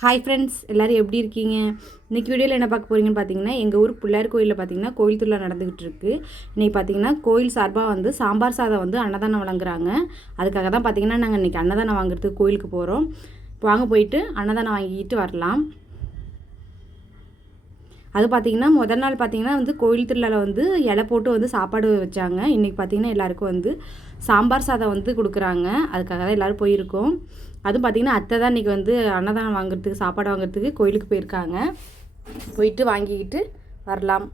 Hi friends எல்லோரும் எப்படி இருக்கீங்க? இன்றைக்கி வீடியோவில் என்ன பார்க்க போகிறீங்கன்னு பார்த்தீங்கன்னா எங்கள் ஊர் பிள்ளையார் கோயிலில் பார்த்தீங்கன்னா கோயில் திருவிழா நடந்துகிட்டு இருக்கு. இன்றைக்கி பார்த்தீங்கன்னா கோயில் சார்பாக வந்து சாம்பார் சாதம் வந்து அன்னதானம் வழங்குறாங்க. அதுக்காக தான் பார்த்தீங்கன்னா நாங்கள் இன்றைக்கி அன்னதானம் வாங்குறதுக்கு கோயிலுக்கு போகிறோம் வாங்க போயிட்டு அன்னதானம் வாங்கிட்டு வரலாம். அது பார்த்திங்கன்னா முதல் நாள் பார்த்திங்கன்னா வந்து கோயில் திருவிழாவில் வந்து இலை போட்டு வந்து சாப்பாடு வச்சாங்க. இன்றைக்கி பார்த்திங்கன்னா எல்லாருக்கும் வந்து சாம்பார் சாதம் வந்து கொடுக்குறாங்க. அதுக்காக தான் எல்லோரும் போயிருக்கோம். அதுவும் பார்த்திங்கன்னா அத்தை தான் இன்றைக்கி வந்து அன்னதானம் வாங்குறதுக்கு சாப்பாடு வாங்குறதுக்கு கோயிலுக்கு போயிருக்காங்க. போயிட்டு வாங்கிக்கிட்டு வரலாம்.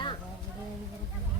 A.